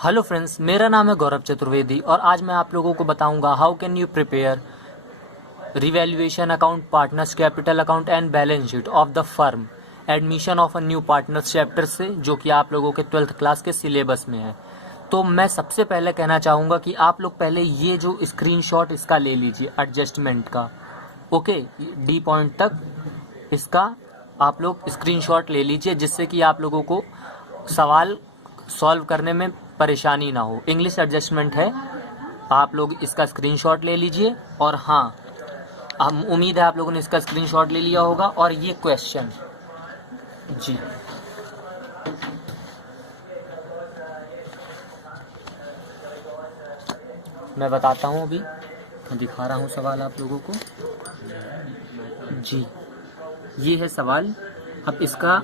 Hello friends, मेरा नाम है गौरव चतुर्वेदी और आज मैं आप लोगों को बताऊंगा how can you prepare revaluation account, partners capital account and balance sheet of the firm, admission of a new partners chapter से, जो कि आप लोगों के 12th क्लास के सिलेबस में है। तो मैं सबसे पहले कहना चाहूँगा कि आप लोग पहले ये जो स्क्रीनशॉट इसका ले लीजिए एडजस्टमेंट का, ओके, डी पॉइंट तक इसका आप लोग स्क्रीनशॉट ले लीजिए, जिससे कि आप लोगों को सवाल सॉल्व करने में परेशानी ना हो। इंग्लिश एडजस्टमेंट है, आप लोग इसका स्क्रीनशॉट ले लीजिए। और हाँ, हम उम्मीद है आप लोगों ने इसका स्क्रीनशॉट ले लिया होगा। और ये क्वेश्चन जी, मैं बताता हूँ, अभी मैं दिखा रहा हूँ सवाल आप लोगों को। जी, ये है सवाल। अब इसका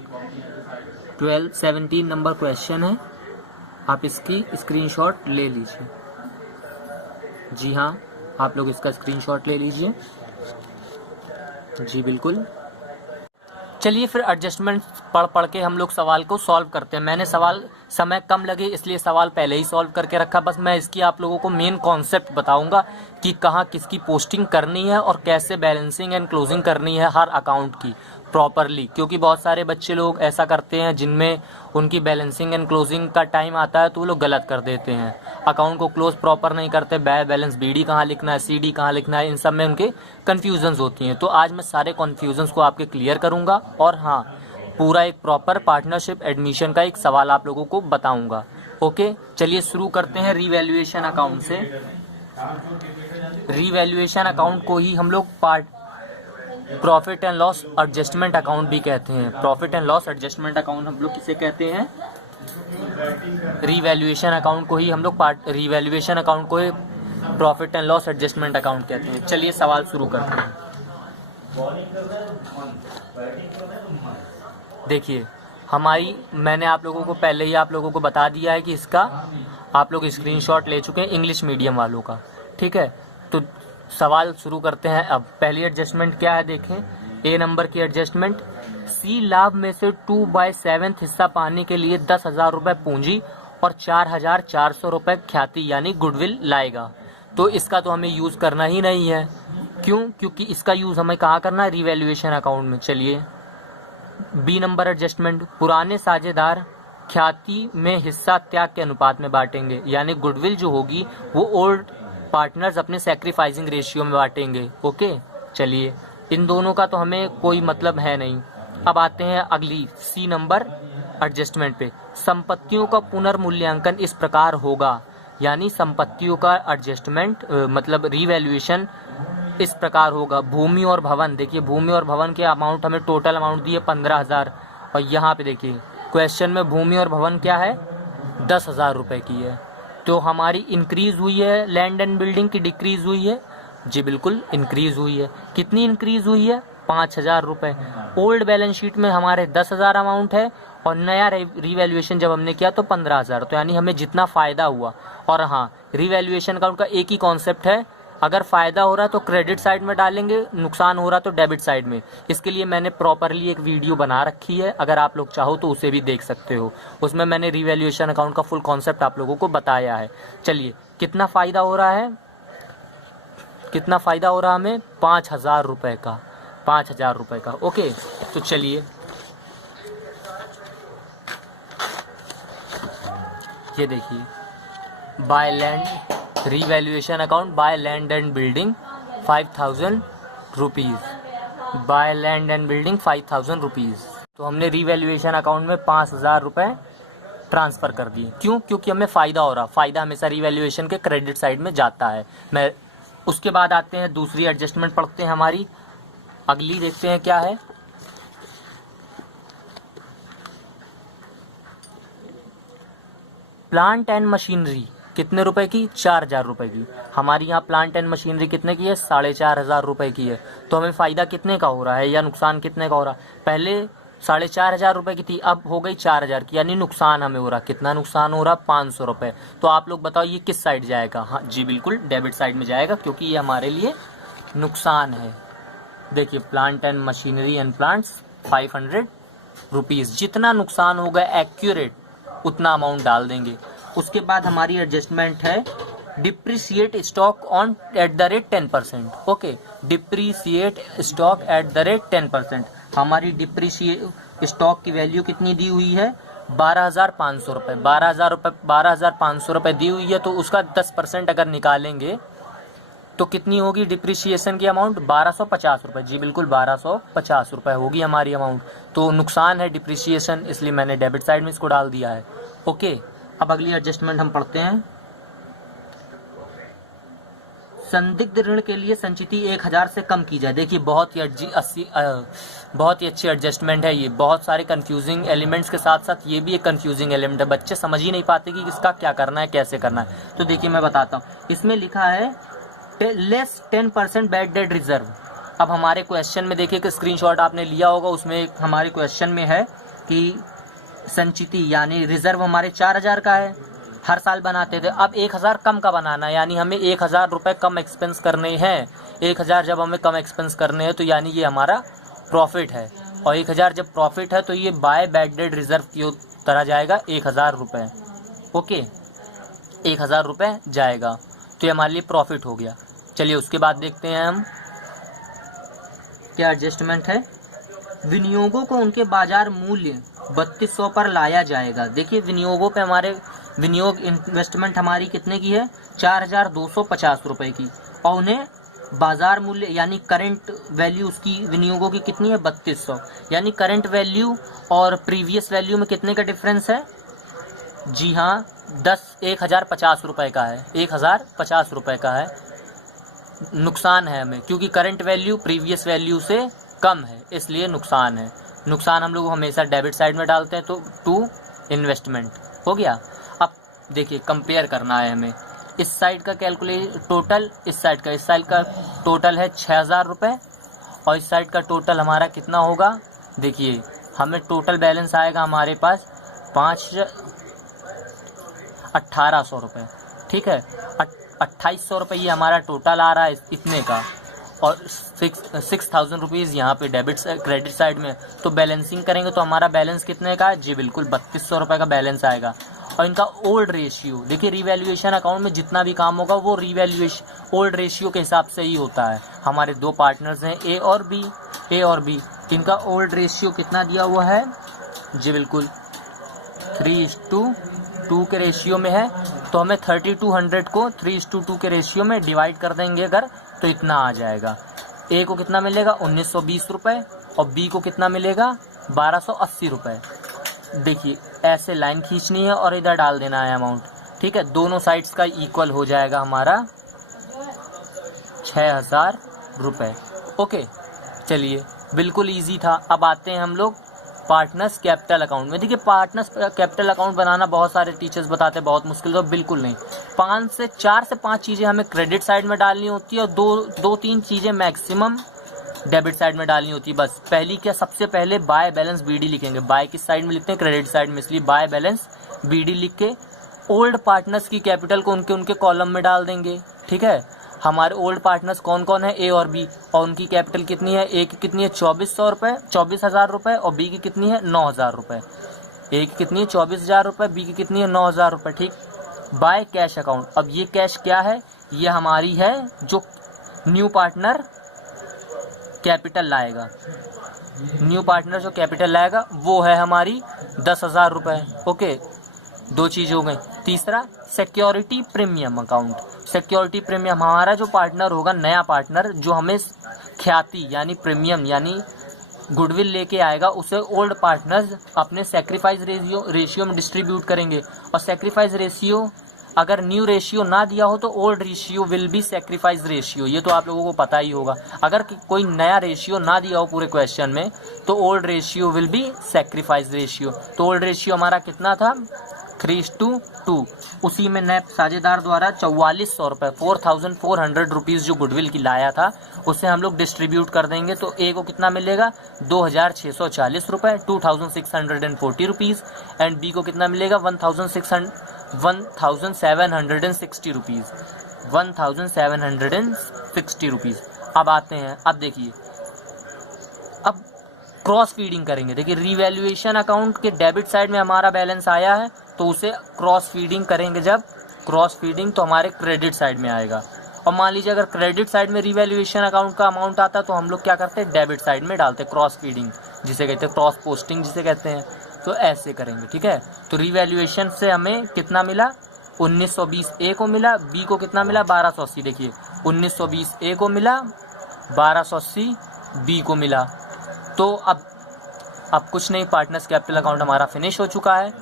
17 नंबर क्वेश्चन है, आप इसकी स्क्रीनशॉट ले लीजिए। जी हाँ, आप लोग इसका स्क्रीनशॉट ले लीजिए। जी बिल्कुल। चलिए फिर एडजस्टमेंट पढ़ के हम लोग सवाल को सॉल्व करते हैं। मैंने सवाल समय कम लगे इसलिए सवाल पहले ही सॉल्व करके रखा। बस मैं इसकी आप लोगों को मेन कॉन्सेप्ट बताऊंगा कि कहाँ किसकी पोस्टिंग करनी है और कैसे बैलेंसिंग एंड क्लोजिंग करनी है हर अकाउंट की प्रॉपरली। क्योंकि बहुत सारे बच्चे लोग ऐसा करते हैं जिनमें उनकी बैलेंसिंग एंड क्लोजिंग का टाइम आता है तो वो लोग गलत कर देते हैं, अकाउंट को क्लोज प्रॉपर नहीं करते, बैलेंस बीडी कहाँ लिखना है, सीडी कहाँ लिखना है, इन सब में उनके कन्फ्यूजन्स होती हैं। तो आज मैं सारे कन्फ्यूजन्स को आपके क्लियर करूँगा। और हाँ, पूरा एक प्रॉपर पार्टनरशिप एडमिशन का एक सवाल आप लोगों को बताऊँगा। ओके, चलिए शुरू करते हैं रिवैल्यूएशन अकाउंट से। रिवैल्यूएशन अकाउंट को ही हम लोग profit and loss adjustment account भी कहते हैं। Profit and loss adjustment account हम लोग किसे कहते हैं? रिवैल्यूएशन अकाउंट को ही हम लोग रिवैल्यूएशन अकाउंट को profit and loss adjustment account कहते हैं। चलिए सवाल शुरू करते हैं। देखिए, मैंने आप लोगों को पहले ही आप लोगों को बता दिया है कि इसका आप लोग स्क्रीनशॉट ले चुके हैं इंग्लिश मीडियम वालों का, ठीक है। तो सवाल शुरू करते हैं। अब पहली एडजस्टमेंट क्या है देखें, ए नंबर की एडजस्टमेंट, सी लाभ में से 2/7 हिस्सा पाने के लिए 10,000 रुपये पूंजी और 4,400 रुपये ख्याति यानी गुडविल लाएगा। तो इसका तो हमें यूज करना ही नहीं है। क्यों? क्योंकि इसका यूज हमें कहाँ करना है? रिवैल्यूएशन अकाउंट में। चलिए बी नंबर एडजस्टमेंट, पुराने साझेदार ख्याति में हिस्सा त्याग के अनुपात में बांटेंगे, यानी गुडविल जो होगी वो ओल्ड पार्टनर्स अपने सैक्रिफाइसिंग रेशियो में बांटेंगे। ओके, चलिए इन दोनों का तो हमें कोई मतलब है नहीं। अब आते हैं अगली सी नंबर एडजस्टमेंट पे, संपत्तियों का पुनर्मूल्यांकन इस प्रकार होगा, यानी संपत्तियों का एडजस्टमेंट मतलब रिवैल्यूएशन इस प्रकार होगा। भूमि और भवन, देखिए भूमि और भवन के अमाउंट हमें टोटल अमाउंट दिए 15,000 और यहाँ पे देखिए क्वेश्चन में भूमि और भवन क्या है? 10,000 रुपये की है। तो हमारी इंक्रीज हुई है लैंड एंड बिल्डिंग की डिक्रीज हुई है? जी बिल्कुल इंक्रीज हुई है। कितनी इंक्रीज हुई है? 5,000 रुपये। ओल्ड बैलेंस शीट में हमारे 10,000 अमाउंट है और नया रिवैल्यूएशन जब हमने किया तो 15,000। तो यानी हमें जितना फायदा हुआ। और हाँ, रिवैल्यूएशन अकाउंट का एक ही कॉन्सेप्ट है, अगर फायदा हो रहा है तो क्रेडिट साइड में डालेंगे, नुकसान हो रहा तो डेबिट साइड में। इसके लिए मैंने प्रॉपरली एक वीडियो बना रखी है, अगर आप लोग चाहो तो उसे भी देख सकते हो। उसमें मैंने रिवैल्यूएशन अकाउंट का फुल कॉन्सेप्ट आप लोगों को बताया है। चलिए कितना फायदा हो रहा है? कितना फायदा हो रहा है हमें? 5,000 रुपये का। 5,000 रुपये का। ओके, तो चलिए ये देखिए, by land revaluation account by land and building 5,000 rupees. By land and building 5,000 rupees. तो हमने रिवैल्यूएशन अकाउंट में 5,000 रुपये ट्रांसफ़र कर दिए। क्यों? क्योंकि हमें फ़ायदा हो रहा। फ़ायदा हमेशा रिवैल्यूएशन के क्रेडिट साइड में जाता है। उसके बाद आते हैं दूसरी एडजस्टमेंट पढ़ते हैं हमारी। अगली देखते हैं क्या है। प्लांट एंड मशीनरी कितने रुपए की? 4,000 रुपये की। हमारी यहाँ प्लांट एंड मशीनरी कितने की है? 4,500 रुपये की है। तो हमें फ़ायदा कितने का हो रहा है या नुकसान कितने का हो रहा है? पहले 4,500 रुपये की थी, अब हो गई 4,000 की, यानी नुकसान हमें हो रहा। कितना नुकसान हो रहा? 500 रुपये। तो आप लोग बताओ ये किस साइड जाएगा? हाँ जी बिल्कुल, डेबिट साइड में जाएगा, क्योंकि ये हमारे लिए नुकसान है। देखिए plant and machinery and plants 500 rupees. जितना नुकसान होगा एक्यूरेट उतना अमाउंट डाल देंगे। उसके बाद हमारी एडजस्टमेंट है depreciate stock on at the rate 10%। Okay, depreciate stock at the rate 10%। हमारी डिप्रिसिएट स्टॉक की वैल्यू कितनी दी हुई है? 12,500 रुपये। 12,500 रुपये दी हुई है, तो उसका 10% अगर निकालेंगे तो कितनी होगी डिप्रिसिएशन की अमाउंट? 1250 रुपये। जी बिल्कुल, 1250 रुपये होगी हमारी अमाउंट। तो नुकसान है डिप्रिसिएशन, इसलिए मैंने डेबिट साइड में इसको डाल दिया है। ओके, अब अगली एडजस्टमेंट हम पढ़ते हैं। संदिग्ध ऋण के लिए संचिति 1000 से कम की जाए। देखिए बहुत ही अच्छी एडजस्टमेंट है ये। बहुत सारे कंफ्यूजिंग एलिमेंट्स के साथ साथ ये भी एक कंफ्यूजिंग एलिमेंट है, बच्चे समझ ही नहीं पाते कि इसका क्या करना है, कैसे करना है। तो देखिए मैं बताता हूँ, इसमें लिखा है लेस 10% बैड डेट रिजर्व। अब हमारे क्वेश्चन में देखिए कि स्क्रीनशॉट आपने लिया होगा, उसमें हमारे क्वेश्चन में है कि संचिति यानी रिजर्व हमारे 4000 का है, हर साल बनाते थे। अब 1000 कम का बनाना है, यानी हमें 1000 रुपये कम एक्सपेंस करने हैं। 1000 जब हमें कम एक्सपेंस करने हैं तो यानी ये हमारा प्रॉफिट है, और 1000 जब प्रॉफिट है तो ये बाय बैड डेट रिजर्व की तरह जाएगा 1000 रुपये। ओके, 1000 रुपये जाएगा, तो ये हमारे लिए प्रॉफिट हो गया। चलिए उसके बाद देखते हैं हम क्या एडजस्टमेंट है। विनियोगों को उनके बाजार मूल्य 3200 पर लाया जाएगा। देखिए विनियोगों पे हमारे विनियोग इन्वेस्टमेंट हमारी कितने की है? 4250 रुपये की, और उन्हें बाजार मूल्य यानी करंट वैल्यू उसकी विनियोगों की कितनी है? 3200। यानी करंट वैल्यू और प्रीवियस वैल्यू में कितने का डिफरेंस है? जी हाँ, 1050 रुपये का है। 1050 रुपये का है। नुकसान है हमें, क्योंकि करंट वैल्यू प्रीवियस वैल्यू से कम है, इसलिए नुकसान है। नुकसान हम लोग हमेशा डेबिट साइड में डालते हैं, तो टू इन्वेस्टमेंट हो गया। अब देखिए कंपेयर करना है हमें, इस साइड का कैलकुलेट टोटल, इस साइड का टोटल है 6000 रुपये, और इस साइड का टोटल हमारा कितना होगा? देखिए हमें टोटल बैलेंस आएगा हमारे पास 1800 रुपये। ठीक है, 2800 रुपये ये हमारा टोटल आ रहा है इतने का, और 6000 रुपीज़ यहाँ पे डेबिट क्रेडिट साइड में। तो बैलेंसिंग करेंगे तो हमारा बैलेंस कितने का है? जी बिल्कुल 3200 रुपये का बैलेंस आएगा। और इनका ओल्ड रेशियो, देखिए रिवैल्यूएशन अकाउंट में जितना भी काम होगा वो रिवैल्यूएशन ओल्ड रेशियो के हिसाब से ही होता है। हमारे दो पार्टनर्स हैं ए और बी, इनका ओल्ड रेशियो कितना दिया हुआ है? जी बिल्कुल 3:2 के रेशियो में है, तो हमें 3200 को 3:2 के रेशियो में डिवाइड कर देंगे अगर, तो इतना आ जाएगा। ए को कितना मिलेगा? 1920 रुपये, और बी को कितना मिलेगा? 1280 रुपये। देखिए ऐसे लाइन खींचनी है और इधर डाल देना है अमाउंट। ठीक है, दोनों साइड्स का इक्वल हो जाएगा हमारा 6000 रुपये। ओके, चलिए बिल्कुल इजी था। अब आते हैं हम लोग पार्टनर्स कैपिटल अकाउंट में। देखिए पार्टनर्स कैपिटल अकाउंट बनाना बहुत सारे टीचर्स बताते हैं बहुत मुश्किल, तो बिल्कुल नहीं। 4 से 5 चीज़ें हमें क्रेडिट साइड में डालनी होती है, और 2-3 चीज़ें मैक्सिमम डेबिट साइड में डालनी होती है बस। पहली क्या, सबसे पहले बाय बैलेंस बीडी लिखेंगे। बाय किस साइड में लिखते हैं? क्रेडिट साइड में, इसलिए बाय बैलेंस बीडी लिख के ओल्ड पार्टनर्स की कैपिटल को उनके कॉलम में डाल देंगे। ठीक है, हमारे ओल्ड पार्टनर्स कौन कौन है? ए और बी, और उनकी कैपिटल कितनी है? ए की कितनी है? 24,000 रुपये, और बी की कितनी है? 9000 रुपये। ए की कितनी है? 24,000 रुपये, बी की कितनी है? 9000 रुपये। ठीक, बाय कैश अकाउंट। अब ये कैश क्या है? ये हमारी है जो न्यू पार्टनर कैपिटल लाएगा। न्यू पार्टनर जो कैपिटल लाएगा वो है हमारी 10,000 रुपये। ओके, 2 चीज़ हो गई। तीसरा security premium account. Security premium, हमारा जो पार्टनर होगा, नया पार्टनर जो हमें ख्याति यानी प्रीमियम यानी गुडविल लेके आएगा, उसे ओल्ड पार्टनर्स अपने सेक्रीफाइस रेशियो में डिस्ट्रीब्यूट करेंगे। और सेक्रीफाइस रेशियो अगर न्यू रेशियो ना दिया हो तो old ratio will be sacrifice ratio, ये तो आप लोगों को पता ही होगा। अगर कोई नया रेशियो ना दिया हो पूरे क्वेश्चन में तो old ratio will be sacrifice ratio. तो ओल्ड रेशियो हमारा कितना था? 3:2। उसी में नए साझेदार द्वारा 4400 रुपये 4400 रुपीज़ जो गुडविल की लाया था उसे हम लोग डिस्ट्रीब्यूट कर देंगे। तो ए को कितना मिलेगा? 2640 रुपये 2640 रुपीज़, एंड बी को कितना मिलेगा? 1760 रुपीज़ 1760 रुपीज़। अब आते हैं, अब देखिए अब क्रॉस फीडिंग करेंगे। देखिए रिवैल्यूएशन अकाउंट के डेबिट साइड में हमारा बैलेंस आया है तो उसे क्रॉस फीडिंग करेंगे, जब क्रॉस फीडिंग तो हमारे क्रेडिट साइड में आएगा। और मान लीजिए अगर क्रेडिट साइड में रिवैल्यूएशन अकाउंट का अमाउंट आता तो हम लोग क्या करते हैं, डेबिट साइड में डालते, क्रॉस फीडिंग जिसे कहते हैं, क्रॉस पोस्टिंग जिसे कहते हैं। तो ऐसे करेंगे, ठीक है। तो रिवैल्यूएशन से हमें कितना मिला, 1920 ए को मिला, बी को कितना मिला, 1280। देखिए 1920 ए को मिला, 1280 बी को मिला। तो अब कुछ नहीं, पार्टनर्स कैपिटल अकाउंट हमारा फिनिश हो चुका है।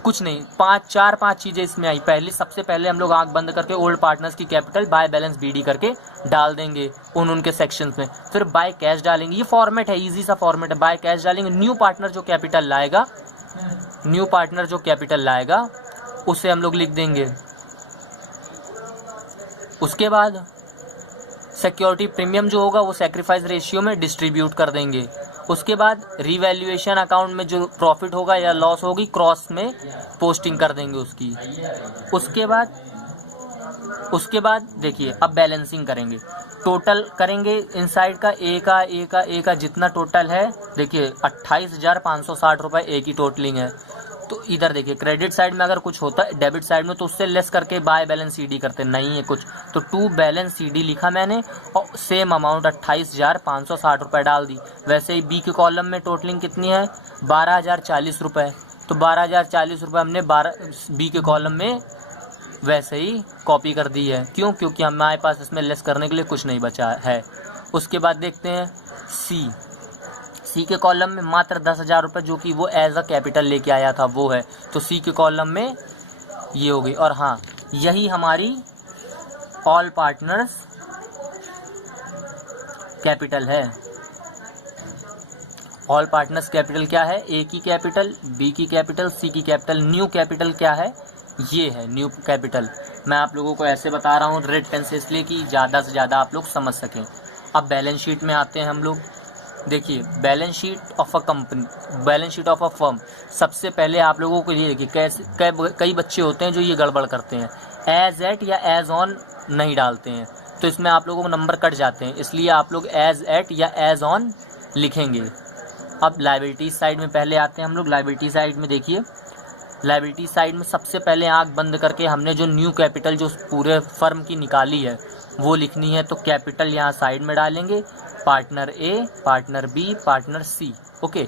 कुछ नहीं, 5 चीज़ें इसमें आई। सबसे पहले हम लोग आंख बंद करके ओल्ड पार्टनर्स की कैपिटल बाय बैलेंस बीडी करके डाल देंगे उनके सेक्शंस में। फिर बाय कैश डालेंगे, ये फॉर्मेट है, इजी सा फॉर्मेट है। बाय कैश डालेंगे, न्यू पार्टनर जो कैपिटल लाएगा उसे हम लोग लिख देंगे। उसके बाद सिक्योरिटी प्रीमियम जो होगा वो सैक्रिफाइस रेशियो में डिस्ट्रीब्यूट कर देंगे। उसके बाद रिवैल्यूएशन अकाउंट में जो प्रॉफिट होगा या लॉस होगी क्रॉस में पोस्टिंग कर देंगे उसकी। उसके बाद देखिए अब बैलेंसिंग करेंगे, टोटल करेंगे इनसाइड का ए का जितना टोटल है। देखिए 28,560 रुपये ए की टोटलिंग है। तो इधर देखिए क्रेडिट साइड में अगर कुछ होता है डेबिट साइड में तो उससे लेस करके बाय बैलेंस सीडी करते, नहीं है कुछ तो टू बैलेंस सीडी लिखा मैंने और सेम अमाउंट 28,560 रुपये डाल दी। वैसे ही बी के कॉलम में टोटलिंग कितनी है, 12,040 रुपये। तो 12,040 रुपये हमने बी के कॉलम में वैसे ही कॉपी कर दी है। क्यों, क्योंकि हमारे पास इसमें लेस करने के लिए कुछ नहीं बचा है। उसके बाद देखते हैं सी के कॉलम में मात्र 10,000 रुपये जो कि वो एज अ कैपिटल लेके आया था वो है। तो सी के कॉलम में ये हो गई। और हाँ, यही हमारी ऑल पार्टनर्स कैपिटल है। ऑल पार्टनर्स कैपिटल क्या है, ए की कैपिटल, बी की कैपिटल, सी की कैपिटल। न्यू कैपिटल क्या है, ये है न्यू कैपिटल। मैं आप लोगों को ऐसे बता रहा हूँ रेड पेन से, इसलिए कि ज़्यादा से ज़्यादा आप लोग समझ सकें। अब बैलेंस शीट में आते हैं हम लोग। देखिए balance sheet of a company, balance sheet of a firm. सबसे पहले आप लोगों को ये देखिए कई बच्चे होते हैं जो ये गड़बड़ करते हैं, एज एट या एज ऑन नहीं डालते हैं, तो इसमें आप लोगों को नंबर कट जाते हैं। इसलिए आप लोग एज एट या एज ऑन लिखेंगे। अब लायबिलिटी साइड में पहले आते हैं हम लोग। लायबिलिटी साइड में देखिए, लायबिलिटी साइड में सबसे पहले आंख बंद करके हमने जो न्यू कैपिटल जो पूरे फर्म की निकाली है वो लिखनी है। तो कैपिटल यहाँ साइड में डालेंगे, partner A, partner B, partner C. Okay,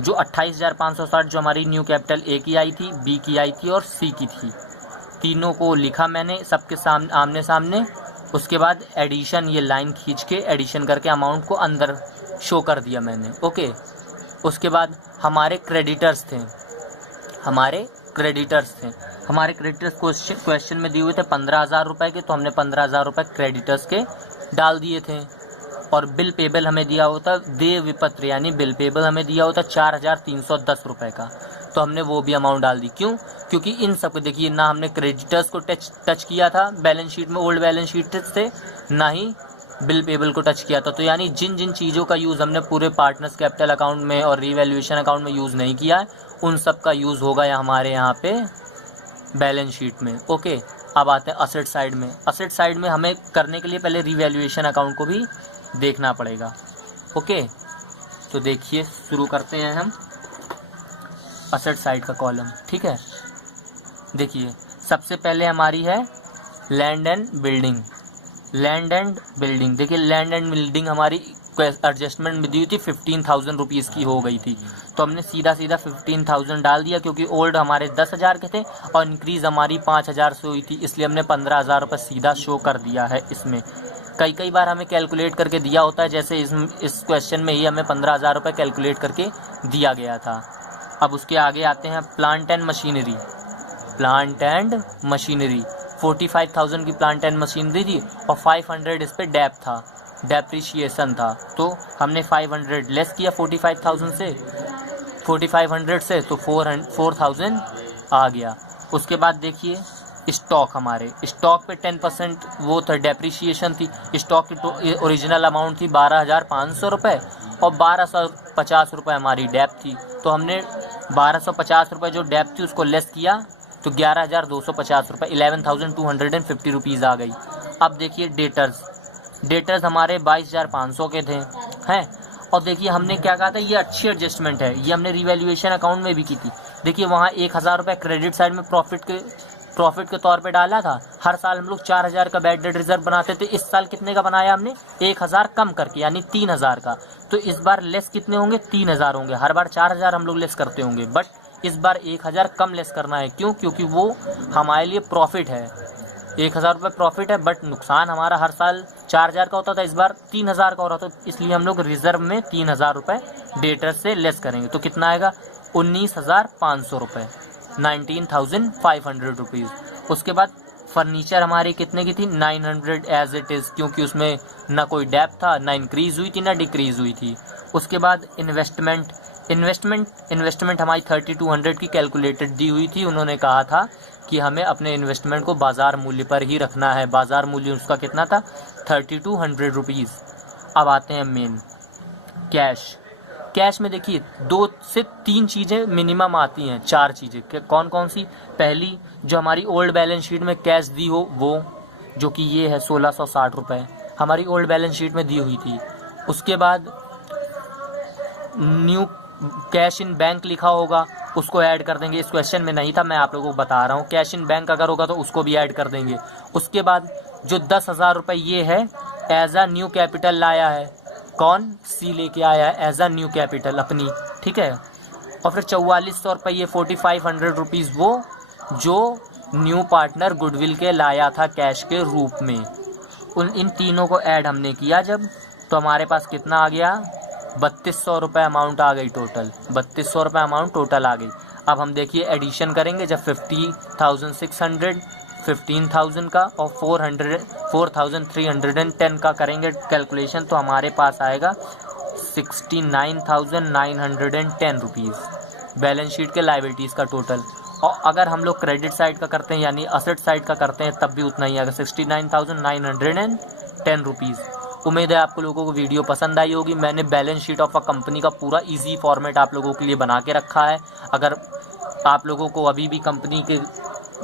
जो 28,560 जो हमारी न्यू कैपिटल ए की आई थी, बी की आई थी और सी की थी, तीनों को लिखा मैंने सबके सामने आमने सामने। उसके बाद एडिशन, ये लाइन खींच के एडिशन करके अमाउंट को अंदर शो कर दिया मैंने। ओके, उसके बाद हमारे क्रेडिटर्स थे, हमारे क्रेडिटर्स क्वेश्चन में दिए हुए थे 15,000 रुपये के, तो हमने 15,000 रुपये क्रेडिटर्स के डाल दिए थे। और बिल पेबल हमें दिया होता, देय विपत्र यानी बिल पेबल हमें दिया होता 4,310 रुपये का, तो हमने वो भी अमाउंट डाल दी। क्यों, क्योंकि इन सब को देखिए ना हमने क्रेडिटर्स को टच किया था बैलेंस शीट में, ओल्ड बैलेंस शीट से, ना ही बिल पेबल को टच किया था। तो यानी जिन जिन चीज़ों का यूज़ हमने पूरे पार्टनर्स कैपिटल अकाउंट में और रिवैल्यूएशन अकाउंट में यूज़ नहीं किया है, उन सब का यूज़ होगा हमारे यहाँ पे बैलेंस शीट में। ओके, अब आते हैं असेट साइड में। असेट साइड में हमें करने के लिए पहले रिवैल्यूएशन अकाउंट को भी देखना पड़ेगा। ओके, तो देखिए शुरू करते हैं हम असेट साइड का कॉलम। ठीक है, देखिए सबसे पहले हमारी है land and building. Land and building, देखिए लैंड एंड बिल्डिंग हमारी एडजस्टमेंट में दी थी 15,000 रुपीज़ की हो गई थी, तो हमने सीधा 15,000 डाल दिया, क्योंकि ओल्ड हमारे 10,000 के थे और इंक्रीज़ हमारी 5,000 से हुई थी, इसलिए हमने 15,000 रुपये सीधा शो कर दिया है इसमें। कई बार हमें कैलकुलेट करके दिया होता है, जैसे इस क्वेश्चन में ही हमें 15,000 रुपये कैलकुलेट करके दिया गया था। अब उसके आगे आते हैं plant and machinery. Plant and machinery 45,000 की प्लांट एंड मशीनरी थी और 500 इस पर डेप था, डेप्रिशिएशन था, तो हमने 500 लेस किया 45,000 से, 4,500 से, तो 4,000 आ गया। उसके बाद देखिए स्टॉक, हमारे स्टॉक पे 10% वो था, डेप्रिशिएशन थी। स्टॉक की ओरिजिनल अमाउंट थी 12,500 रुपये और 1,250 रुपये हमारी डेप थी, तो हमने 1,250 रुपये जो डेप थी उसको लेस किया, तो 11,250 रुपये, 11,250 रुपीज़ आ गई। अब देखिए डेटर्स हमारे 22,500 के थे हैं। और देखिए हमने क्या कहा था, ये अच्छी एडजस्टमेंट है, ये हमने रिवैल्यूएशन अकाउंट में भी की थी। देखिए वहाँ 1,000 रुपये क्रेडिट साइड में प्रॉफिट के तौर पे डाला था। हर साल हम लोग 4,000 का बैड डेट रिजर्व बनाते थे। इस साल कितने का बनाया हमने? 1,000 कम करके, यानी 3,000 का। तो इस बार लेस कितने होंगे? 3,000 होंगे। हर बार 4,000 हम लोग लेस करते होंगे, बट इस बार 1,000 कम लेस करना है। क्यों? क्योंकि वो हमारे लिए प्रॉफिट है। 1,000 रुपये प्रॉफिट है, बट नुकसान हमारा हर साल 4,000 का होता था, इस बार 3,000 का हो रहा था। इसलिए हम लोग रिजर्व में 3,000 रुपये डेटर से लेस करेंगे। तो कितना आएगा? 19,500 रुपये, 19,500 रुपीज़। उसके बाद फर्नीचर हमारी कितने की थी? 900 एज इट इज़, क्योंकि उसमें ना कोई डेप था, ना इंक्रीज़ हुई थी, ना डिक्रीज़ हुई थी। उसके बाद इन्वेस्टमेंट हमारी 3200 की कैलकुलेटेड दी हुई थी। उन्होंने कहा था कि हमें अपने इन्वेस्टमेंट को बाज़ार मूल्य पर ही रखना है। बाज़ार मूल्य उसका कितना था? 3200 रुपीज़। अब आते हैं मेन कैश में देखिए 2 से 3 चीज़ें मिनिमम आती हैं, 4 चीज़ें। कौन कौन सी? पहली, जो हमारी ओल्ड बैलेंस शीट में कैश दी हो वो, जो कि ये है 1,660 रुपये, हमारी ओल्ड बैलेंस शीट में दी हुई थी। उसके बाद न्यू कैश इन बैंक लिखा होगा, उसको ऐड कर देंगे। इस क्वेश्चन में नहीं था, मैं आप लोगों को बता रहा हूँ। कैश इन बैंक अगर होगा तो उसको भी ऐड कर देंगे। उसके बाद जो 10,000 रुपये ये है एज अ न्यू कैपिटल लाया है। कौन? सी लेके आया है एज अ न्यू कैपिटल अपनी, ठीक है। और फिर 4,400 रुपये ये 4,500 रुपीज़ वो जो न्यू पार्टनर गुडविल के लाया था कैश के रूप में। इन तीनों को ऐड हमने किया जब, तो हमारे पास कितना आ गया? 3,200 रुपये अमाउंट आ गई टोटल। 3,200 रुपये अमाउंट टोटल आ गई। अब हम देखिए एडिशन करेंगे जब 50,600, 15,000 का और 4,310 का करेंगे कैलकुलेशन, तो हमारे पास आएगा 69,910 रुपीज़ बैलेंस शीट के लाइबिलिटीज़ का टोटल। और अगर हम लोग क्रेडिट साइड का करते हैं यानी असेट साइड का करते हैं तब भी उतना ही आएगा, 69,910 रुपीज़। उम्मीद है आपको लोगों को वीडियो पसंद आई होगी। मैंने balance sheet of a company का पूरा इजी फॉर्मेट आप लोगों के लिए बना के रखा है। अगर आप लोगों को अभी भी कंपनी के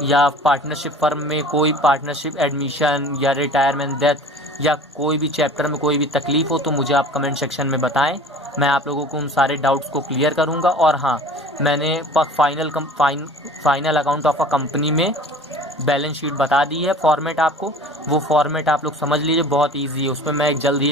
या पार्टनरशिप फर्म में कोई पार्टनरशिप एडमिशन या रिटायरमेंट, डेथ या कोई भी चैप्टर में कोई भी तकलीफ़ हो तो मुझे आप कमेंट सेक्शन में बताएं। मैं आप लोगों को उन सारे डाउट्स को क्लियर करूंगा। और हाँ, मैंने final account of a company में बैलेंस शीट बता दी है फॉर्मेट आपको। वो फॉर्मेट आप लोग समझ लीजिए, बहुत ईजी है। उसमें मैं जल्द ही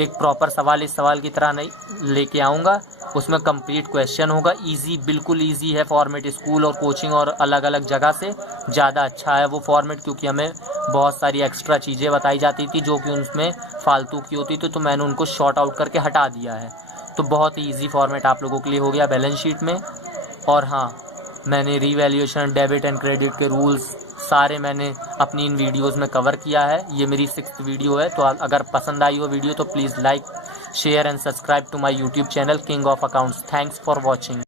एक प्रॉपर सवाल इस सवाल की तरह नहीं लेके आऊँगा। उसमें कंप्लीट क्वेश्चन होगा। इजी, बिल्कुल इजी है फॉर्मेट। स्कूल और कोचिंग और अलग अलग जगह से ज़्यादा अच्छा है वो फॉर्मेट, क्योंकि हमें बहुत सारी एक्स्ट्रा चीज़ें बताई जाती थी जो कि उसमें फालतू की होती थी, तो मैंने उनको शॉर्ट आउट करके हटा दिया है। तो बहुत ही ईजी फॉर्मेट आप लोगों के लिए हो गया बैलेंस शीट में। और हाँ, मैंने रीवैल्यूएशन, डेबिट एंड क्रेडिट के रूल्स सारे मैंने अपनी इन वीडियोस में कवर किया है। ये मेरी 6th वीडियो है। तो अगर पसंद आई हो वीडियो तो please like, share and subscribe to my YouTube channel king of accounts. Thanks for watching.